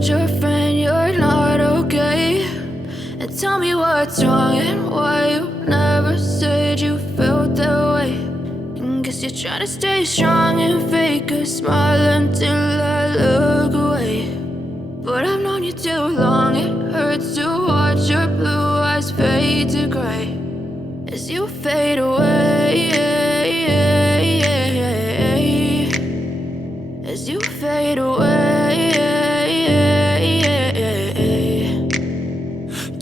told your friend you're not okay? And tell me what's wrong and why you never said you felt that way. And guess you're trying to stay strong and fake a smile until I look away. But I've known you too long, it hurts to watch your blue eyes fade to gray as you fade away, as you fade away.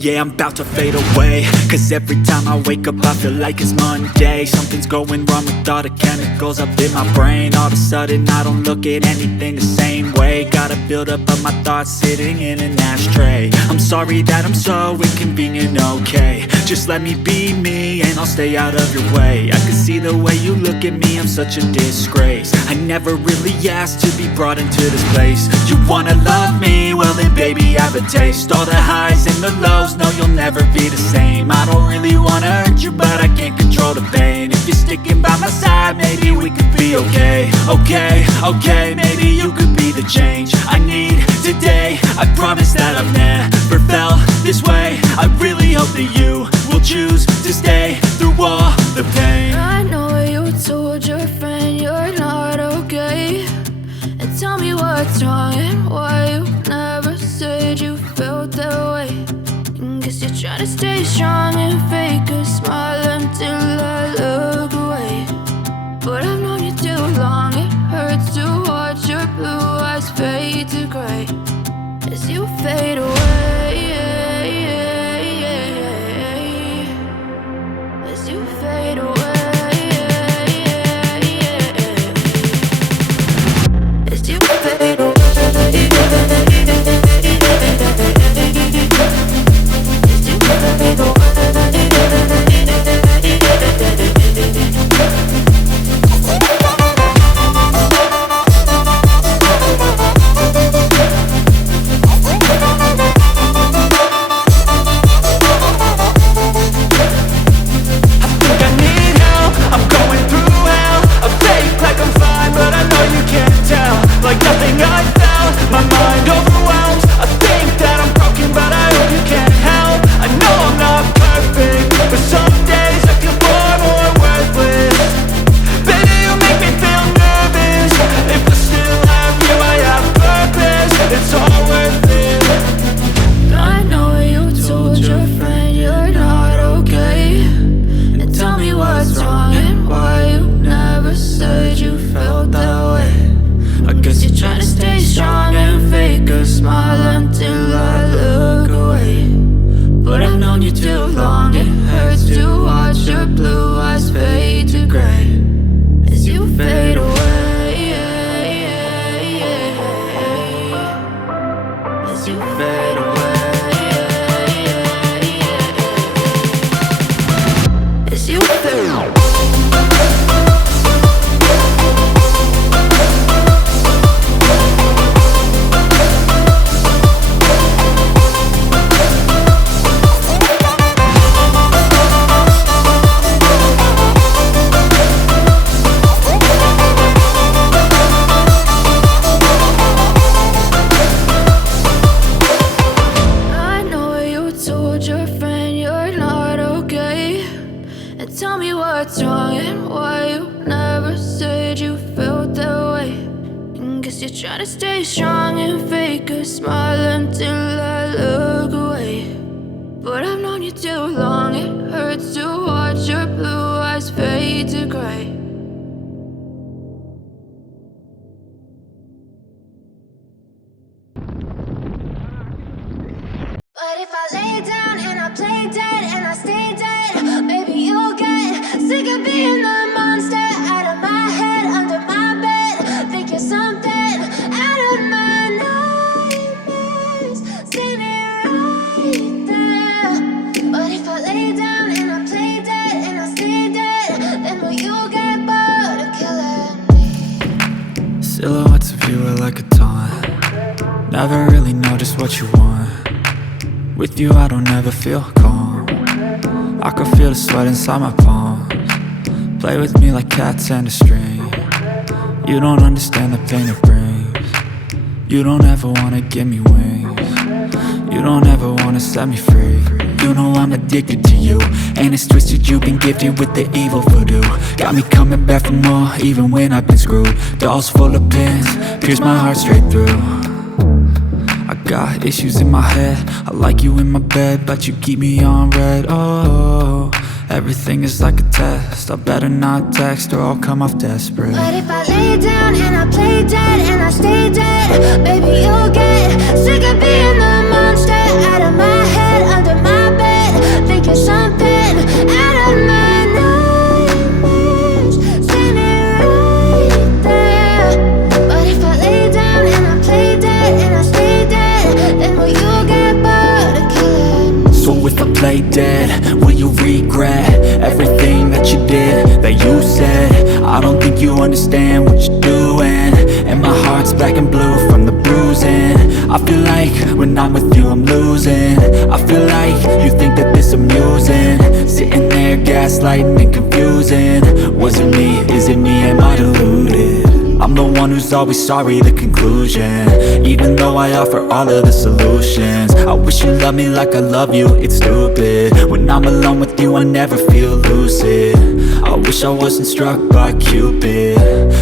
Yeah, I'm about to fade away, cause every time I wake up I feel like it's Monday. Something's going wrong with all the chemicals up in my brain. All of a sudden I don't look at anything the same way. Got a buildup of my thoughts sitting in an ashtray. I'm sorry that I'm so inconvenient, okay? Just let me be me and I'll stay out of your way. I can see the way you look at me, I'm such a disgrace. I never really asked to be brought into this place. You wanna love me? Well then baby have a taste. All the highs and the lows, no you'll never be the same. I don't really wanna hurt you but I can't control the pain. If you're sticking by my side maybe we could be okay. Okay, maybe you could be the change I need today. I promise that I've never felt this way. I really hope that you will choose to stay through all the pain. I know you told your friend you're not okay. And tell me what's wrong and why you never said you felt that way. And guess you're trying to stay strong and fake a smile until I look away. But I've known you too long, it hurts to watch your blue eyes fade to gray as you fade away, as you fade away, as you fade away. Trying to stay strong and fake a smile until I look away. But I've known you too long, it hurts to watch your blue eyes fade to gray. But if I lay down and I play dead and I stay dead, maybe you'll get sick of being the monster out of my head, under my bed. Think you're something out of my nightmares, standing right there. But if I lay down and I play dead and I stay dead, then will you get bored of killing me? Silhouettes of you are like a taunt. Never really know just what you want. With you I don't ever feel calm. I can feel the sweat inside my palms. Play with me like cats and a string. You don't understand the pain it brings. You don't ever wanna give me wings. You don't ever wanna set me free. You know I'm addicted to you, and it's twisted, you've been gifted with the evil voodoo. Got me coming back for more, even when I've been screwed. Dolls full of pins, pierce my heart straight through. I got issues in my head, I like you in my bed, but you keep me on red. Oh, everything is like a test, I better not text or I'll come off desperate. But if I lay down and I play dead and I stay dead, baby, you'll get sick of being the monster out of my head, under my bed, thinking something out of my nightmares, standing right there. But if I lay down and I play dead and I stay dead, then will you get bored of killing me? So if I play dead, will you regret everything that you did, that you said? I don't think you understand what you're doing, and my heart's black and blue from the bruising. I feel like when I'm with you I'm losing. I feel like you think that this amusing, sitting there gaslighting and confusing. Was it me? Is it me? Am I deluded? I'm the one who's always sorry, the conclusion, even though I offer all of the solutions. I wish you loved me like I love you, it's stupid. When I'm alone with you I never feel lucid. I wish I wasn't struck by Cupid.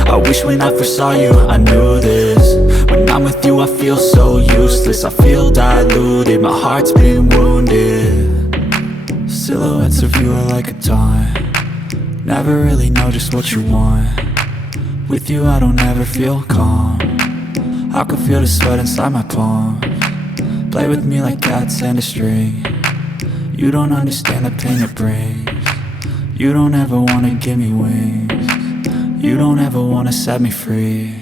I wish when I first saw you I knew this. When I'm with you I feel so useless, I feel diluted, my heart's been wounded. Silhouettes of you are like a taunt, never really know just what you want. With you I don't ever feel calm, I can feel the sweat inside my palms. Play with me like cats and a string. You don't understand the pain it brings. You don't ever wanna give me wings. You don't ever wanna set me free.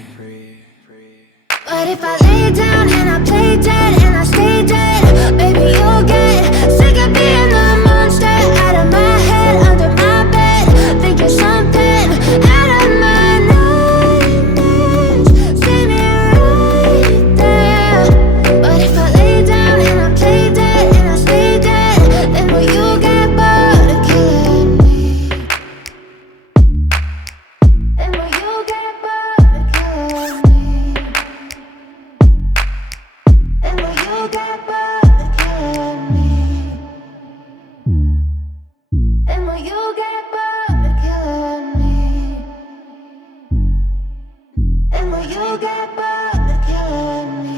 But if I lay down and I play dead and I stay dead, baby, you'll get sick of being the monster out of my head, under my bed, thinking something out of my nightmares, standing right there. But if I lay down and I play dead and I stay dead, then will you get bored of killing me? Then will you get bored of killing me? And will you get bored of killing me? And will you get bored of killing me? And will you get bored of killing me?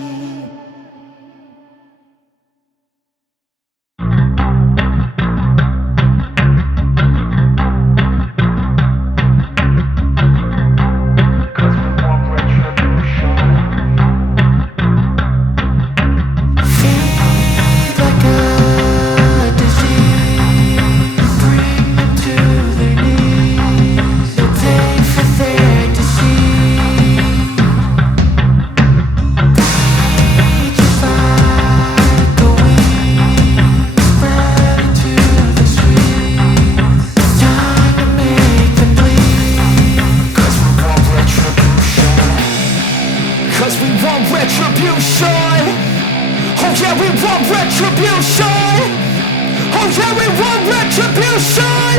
Cause we want retribution. Oh yeah, we want retribution. Oh yeah, we want retribution.